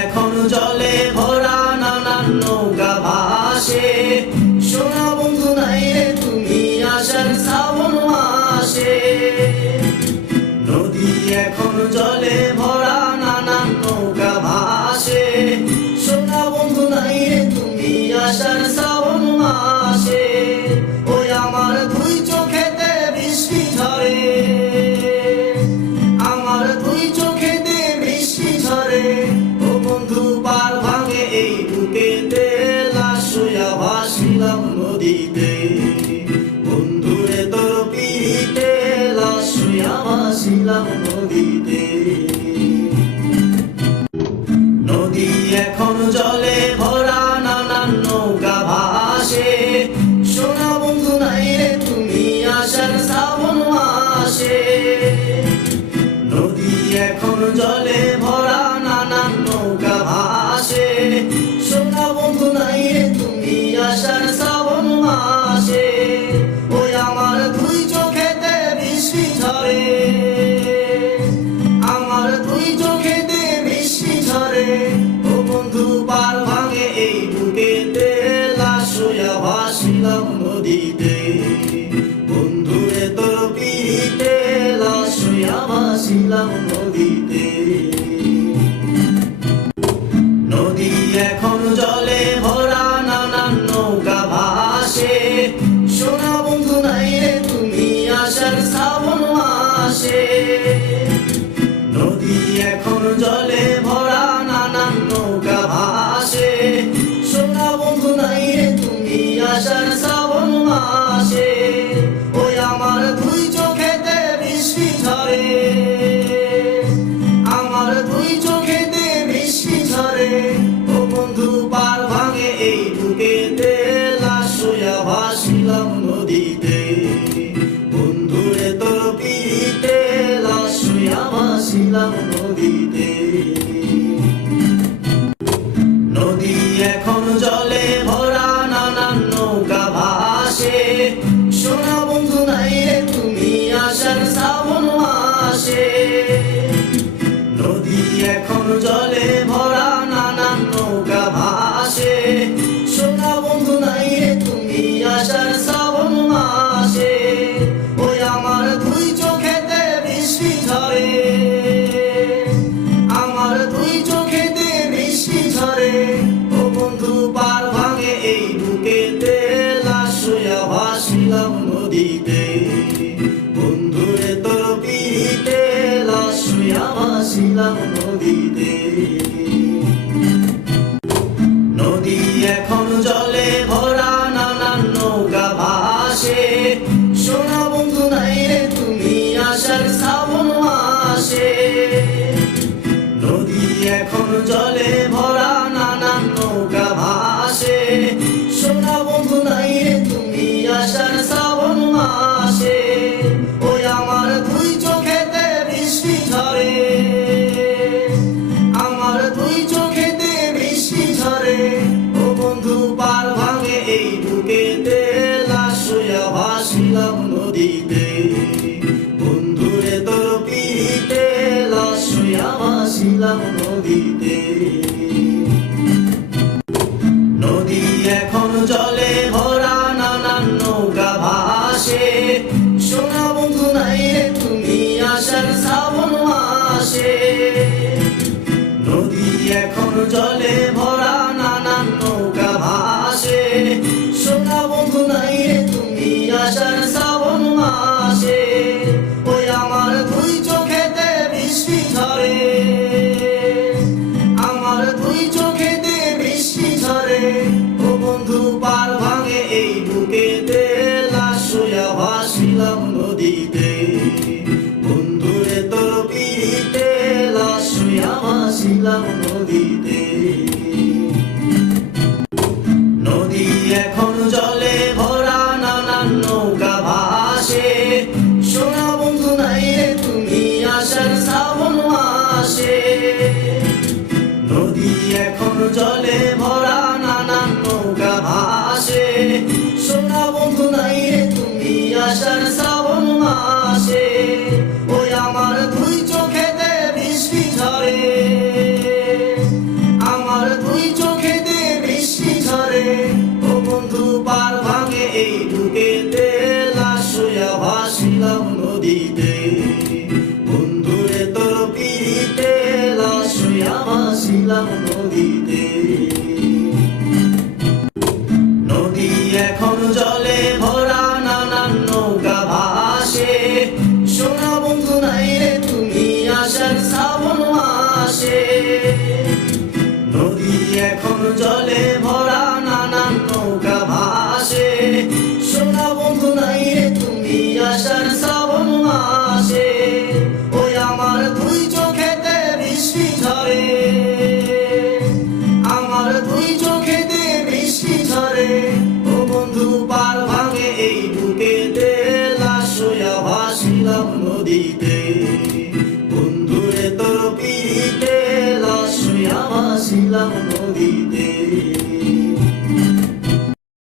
এখন জলে ভরা নানান নৌকা ভাসে, সোনা বন্ধু নাই রে তুমি আসার শ্রাবণ মাসে। নদী এখন জলে ভরা নানান নৌকা ভাসে, সোনা বন্ধু নাই রে তুমি আসার শ্রাবণ মাসে। ওই আমার দুই চোখেতে বৃষ্টি ঝরে, আমার দুই চোখেতে বৃষ্টি ঝরে। ও বন্ধু পার ভাঙে এই বুকেতে, লাশ হইয়া ভাসিলাম নদীতে। বন্ধুরে তোর পিড়িতে, লাশ হইয়া ভাসিলাম নদীতে। নদী এখন জলে ভরা নানান নৌকা ভাসে, সোনা বন্ধু নাই রে তুমি আসার শ্রাবণ মাসে। নদী এখন জলে ভরা নানান নৌকা ভাসে, সোনা বন্ধু নাই রে তুমি আসার শ্রাবণ মাসে। ওই আমার দুই চোখেতে বৃষ্টি ঝরে, আমার দুই চোখেতে বৃষ্টি ঝরে। ও বন্ধু পার ভাঙে এই বুকেতে, লাশ হইয়া ভাসিলাম নদীতে। বন্ধুরে তোর পিড়িতে, লাশ হইয়া ভাসিলাম নদীতে। নদী এখন জলে ভরা নানান নৌকা ভাসে, সোনা বন্ধু নাই রে তুমি আসার শ্রাবণ মাসে। নদী এখন জলে ভরা নানান নৌকা ভাসে, সোনা বন্ধু নাই রে তুমি আসার শ্রাবণ মাসে। ওই আমার দুই চোখেতে বৃষ্টি ঝরে, আমার দুই চোখেতে বৃষ্টি ঝরে। ও বন্ধু পার ভাঙে এই বুকেতে, লাশ হইয়া ভাসিলাম নদীতে। বন্ধুরে তোর পিড়িতে, লাশ হইয়া ভাসিলাম নদীতে। নদী এখন জলে ভরা নানান নৌকা ভাসে, সোনা বন্ধু নাই রে তুমি আসার শ্রাবণ মাসে। নদী এখন জলে ভরা নানান নৌকা ভাসে, সোনা বন্ধু নাই রে তুমি আসার শ্রাবণ মাসে। ওই আমার দুই চোখেতে বৃষ্টি ঝরে, আমার দুই চোখেতে বৃষ্টি ঝরে। ও বন্ধু পার ভাঙে এই বুকেতে, লাশ হইয়া ভাসিলাম নদীতে। বন্ধুরে তোর পিড়িতে, লাশ হইয়া ভাসিলাম নদীতে। নদী এখন জলে ভরা নানান নৌকা ভাসে, সোনা বন্ধু নাই রে তুমি আসার শ্রাবণ মাসে। নদী এখন জলে ভরা নানান নৌকা ভাসে, সোনা বন্ধু নাই রে তুমি আসার শ্রাবণ মাসে। ওই আমার দুই চোখেতে বৃষ্টি ঝরে, আমার দুই চোখেতে বৃষ্টি ঝরে। ও বন্ধু পার ভাঙে এই বুকেতে, লাশ হইয়া ভাসিলাম নদীতে। বন্ধুরে তোর পিড়িতে, লাশ হইয়া ভাসিলাম নদীতে। নদী এখন জলে ভরা নানান নৌকা ভাসে, সোনা বন্ধু নাই রে তুমি আসার শ্রাবণ মাসে। নদী এখন জলে ভরা নানান নৌকা ভাসে, সোনা বন্ধু নাই রে তুমি আসার শ্রাবণ মাসে। ওই আমার দুই চোখেতে বৃষ্টি ঝরে, আমার দুই চোখেতে বৃষ্টি ঝরে। ও বন্ধু পার ভাঙে এই বুকেতে, লাশ হইয়া ভাসিলাম নদীতে। বন্ধুরে তোর পিড়িতে, লাশ হইয়া ভাসিলাম নদীতে। নদী এখন জলে ভরা নানান নৌকা ভাসে, সোনা বন্ধু নাই রে তুমি আসার শ্রাবণ মাসে। নদী এখন জলে ভরা নানান নৌকা ভাসে, সোনা বন্ধু নাই রে তুমি আসার শ্রাবণ মাসে। ওই আমার দুই চোখেতে বৃষ্টি ঝরে, ভাসিলাম নদীতে। নদী এখন জলে ভরা, নানান নৌকা ভাসে, সোনা বন্ধু নাই রে তুমি আষাঢ় শ্রাবণ মাসে। নদী এখন জলে ভরা, নানান নৌকা ভাসে, সোনা বন্ধু নাই রে তুমি আষাঢ় শ্রাবণ মাসে। ওই আমার দুই চোখেতে বৃষ্টি ঝরে, আমার দুই চোখেতে বৃষ্টি ঝরে, ও বন্ধু পার ভাঙে এই বুকেতে, লাশ হইয়া ভাসিলাম নদীতে। বন্ধুরে তোর পিড়িতে লাশ হইয়া ভাসিলাম নদীতে।